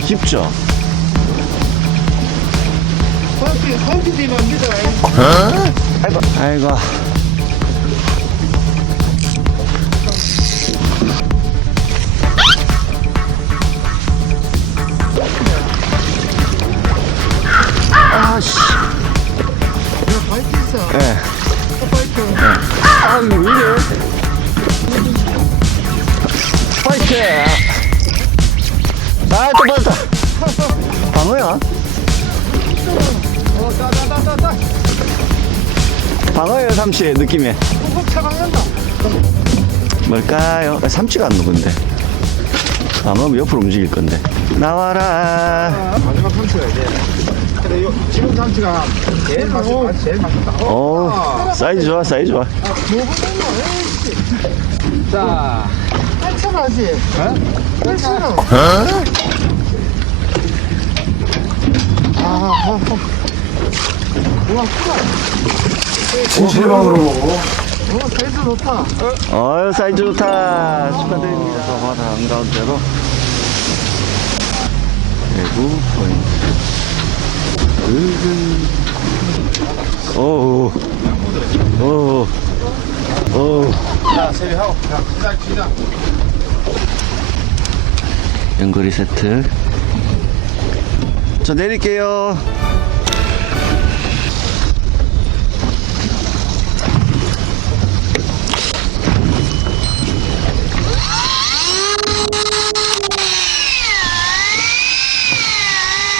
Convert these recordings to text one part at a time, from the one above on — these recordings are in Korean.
깊죠? 되면 안 되잖아. 아이고. 아이고. 아씨. 예. 어, 바이크. 아, 이거 왜 이래? 파이트! 아, 또 받았다. 방어야? 어, 따, 따, 따, 따, 따. 방어예요, 삼치, 느낌에. 뭘까요? 아, 삼치가 안 녹은데. 방어면 옆으로 움직일 건데. 나와라. 아, 마지막 삼치가 돼. 근데 요, 지금 삼치가 제일 맛있, 맛 제일 맛있다. 어, 사이즈 좋아, 사이즈 좋아. 자. 괜찮아지? 어? 괜찮아. 아, 아, 아. 우와, 크다. 진실방으로. 어, 사이즈 좋다. 어유 사이즈 좋다. 축하드립니다. 바다 한가운데로. 대구 포인트. 으흠. 오우. 오우. 오우. 자, 세리하고. 자, 시작, 시작. 연거리 세트. 저 내릴게요.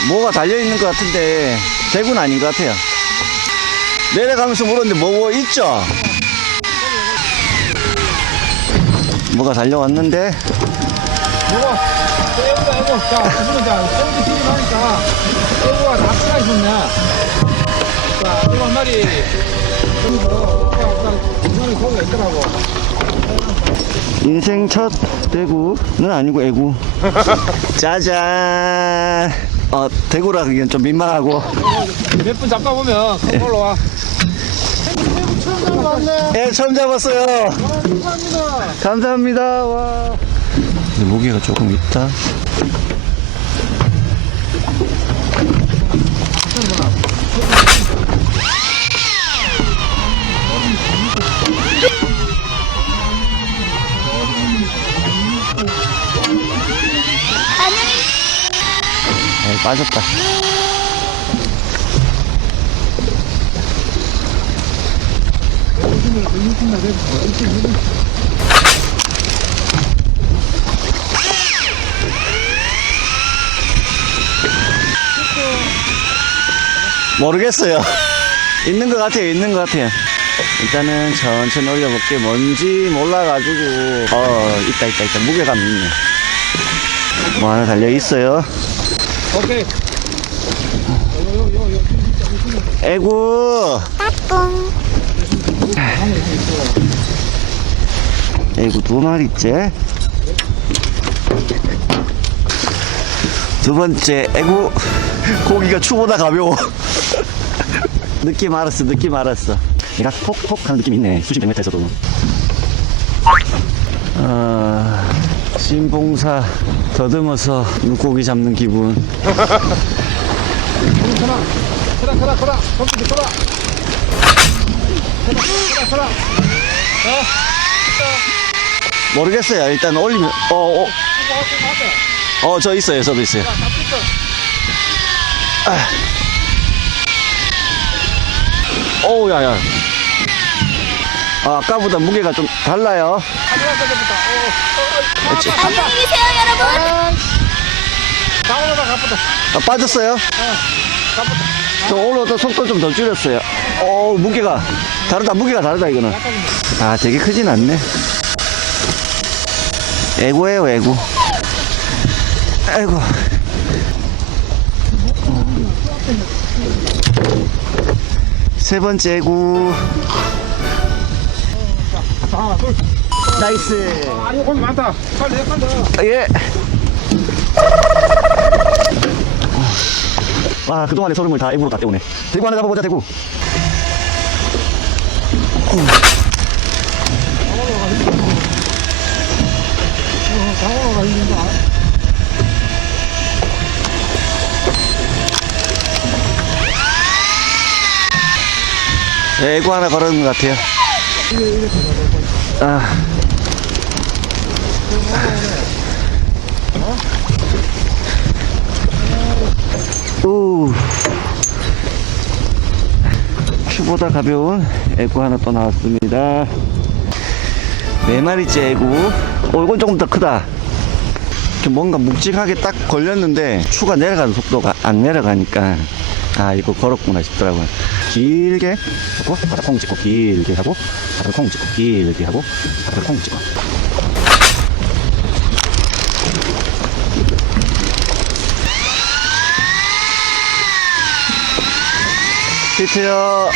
뭐가 달려있는 것 같은데, 대구는 아닌 것 같아요. 내려가면서 물었는데 뭐, 뭐 있죠? 뭐가 달려왔는데, 새우다, 이거. 자, 이거는 자, 새우가 다 끝나 있었네. 자, 이거 한 마리. 여기서, 아까, 아까, 중간에 고기가 있더라고. 인생 첫 대구는 아니고 애구. 짜잔. 어, 대구라 그기엔 좀 민망하고. 몇 분 잡다 보면 큰 걸로 와. 새우 처음 잡았네. 예, 처음 잡았어요. 감사합니다. 감사합니다. 와. 근데 무게가 조금 있다. 빠졌다. 모르겠어요. 있는 것 같아요, 있는 것 같아요. 일단은 천천히 올려볼게. 뭔지 몰라가지고, 어, 있다, 있다, 있다. 무게감이 있네. 뭐 하나 달려있어요. 오케이. 에구! 에구 두 마리째. 두 번째, 에구. 고기가 추보다 가벼워. 느낌 알았어, 느낌 알았어. 얘가 톡톡 하는 느낌 있네. 수심 100m에서도. 아, 신봉사 더듬어서 물고기 잡는 기분. 모르겠어요. 일단 올리면, 어, 어, 어, 저 있어요. 저도 있어요. 아. 어우, 야, 야. 아, 아까보다 무게가 좀 달라요. 그렇지. 안녕히 계세요, 여러분. 다운로드 가쁘다. 아, 빠졌어요? 저 오늘부터 속도 좀 더 줄였어요. 어 무게가 다르다, 무게가 다르다, 이거는. 아, 되게 크진 않네. 애고예요, 애고. 아이고. 세 번째 애구. 나이스. 아니 거기 많다 빨리 간다 아, 예. 아 그동안의 소름을 다 입으로 다 때우네 대구 하나 잡아보자 대구. 대구 하나 걸은 것 같아요 아. 오. 키보다 가벼운 애구 하나 또 나왔습니다. 네 마리째 애구. 어, 이건 조금 더 크다. 뭔가 묵직하게 딱 걸렸는데 추가 내려가는 속도가 안 내려가니까 아 이거 걸었구나 싶더라고요 길게 하고 바닥 콩 찍고 길게 하고 바닥 콩 찍고 길게 하고 바닥 콩 찍고 히트요.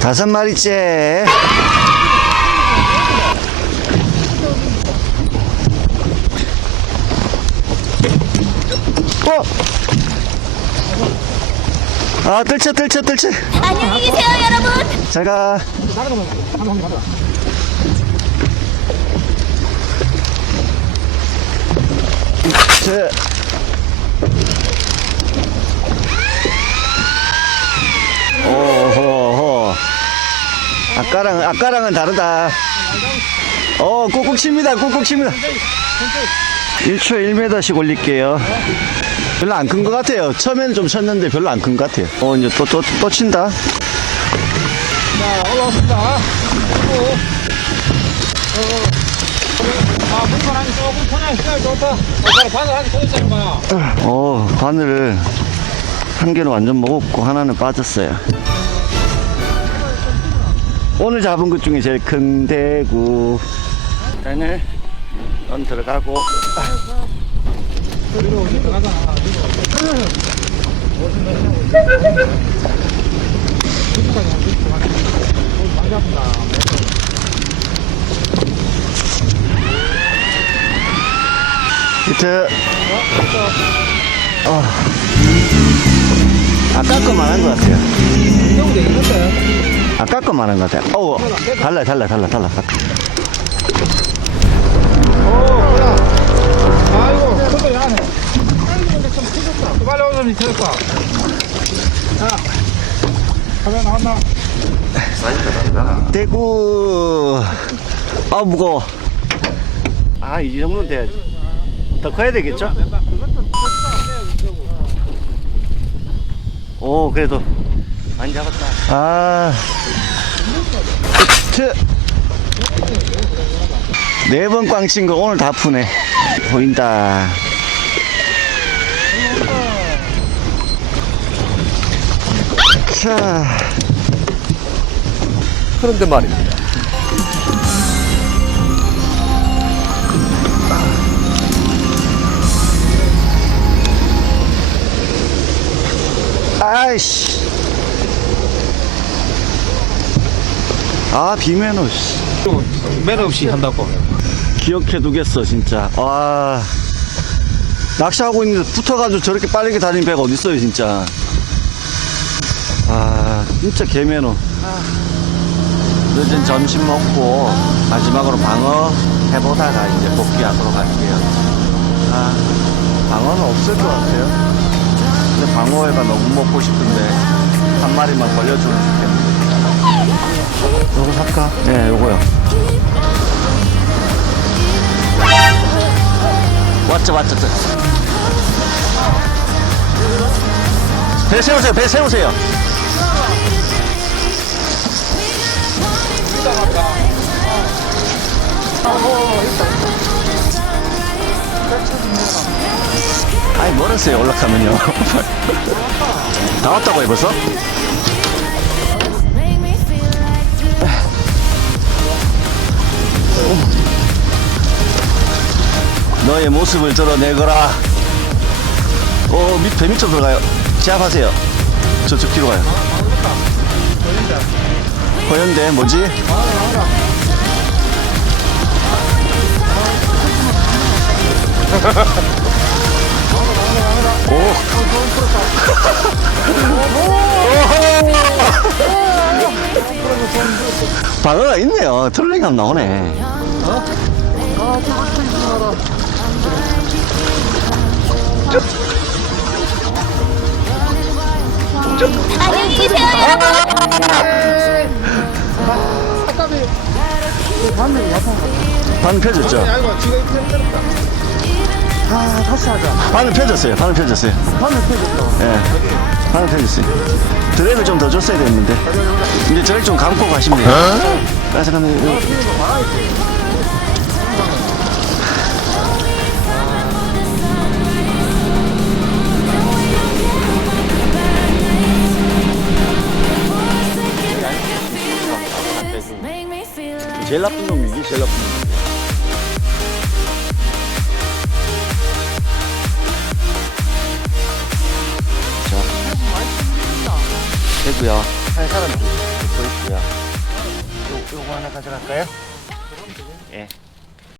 다섯 마리째 아, 뜰채, 뜰채, 뜰채. 안녕히 계세요, 여러분. 잘 가. 나가면 한번 가자. 저. 오호호. 아까랑, 아까랑은 다르다. 어, 꾹꾹 칩니다, 꾹꾹 칩니다. 1초에 1m씩 올릴게요. 별로 안 큰 것 같아요. 처음에는 좀 쳤는데 별로 안 큰 것 같아요. 어, 이제 또, 또, 또 친다. 자, 올라왔습니다. 어, 어, 아, 물건하기 조금 편하게 시간이 좋다. 어, 바늘 하기 터졌잖아, 거야. 어, 바늘을 한 개는 완전 먹었고 하나는 빠졌어요. 오늘 잡은 것 중에 제일 큰 대구. 일단은 넌 들어가고 히트. 어. 아까 거만 한 것 같아요. 아까 거만 한 것 같아요. 어, 달라, 달라, 달라, 달라. 오더니 터졌다. 자, 가면 나왔나? 대구. 아, 무거워. 아, 이 정도는 돼야지. 더 커야 되겠죠? 오, 그래도 많이 잡았다. 아, 히트. 네번 꽝친 거 오늘 다 푸네. 보인다. 자. 그런데 말입니다. 아이씨. 아, 비매너, 씨. 매너 없이 한다고. 기억해 두겠어, 진짜. 와. 낚시하고 있는데 붙어가지고 저렇게 빠르게 다니는 배가 어딨어요, 진짜. 아, 진짜 개매너. 늦은 점심 먹고, 마지막으로 방어 해보다가 이제 복귀하도록 할게요. 아, 방어는 없을 것 같아요. 근데 방어회가 너무 먹고 싶은데, 한 마리만 걸려주면 좋겠네. 요거 살까? 네, 요거요. 왔죠, 왔죠, 왔죠. 배 세우세요, 배 세우세요. 아이, 멀었어요, 올라가면요. 다 왔다고요, 벌써? 너의 모습을 드러내거라. 오, 밑, 배 밑으로 들어가요. 제압하세요. 저쪽 뒤로 가요. 허연대, 뭐지? 오. 방어가 있네요. 트롤링하면 나오네. 안녕히 계세요 여러분. 반 펴졌죠? 아이고 지금 힘들었다 아, 다시 하자. 반을 펴졌어요. 반을 펴졌어요. 반을 펴졌어. 예. 반을 펴졌어요. 드랙을 좀 더 줬어야 됐는데. 이제 드랙 좀 감고 가시면 돼요. 아, 잠깐만. 이거. 제일 나쁜 놈이지, 제일 나쁜 놈. 되고요. 한 사람 보이고요. 요, 요거 하나 가져갈까요? 예.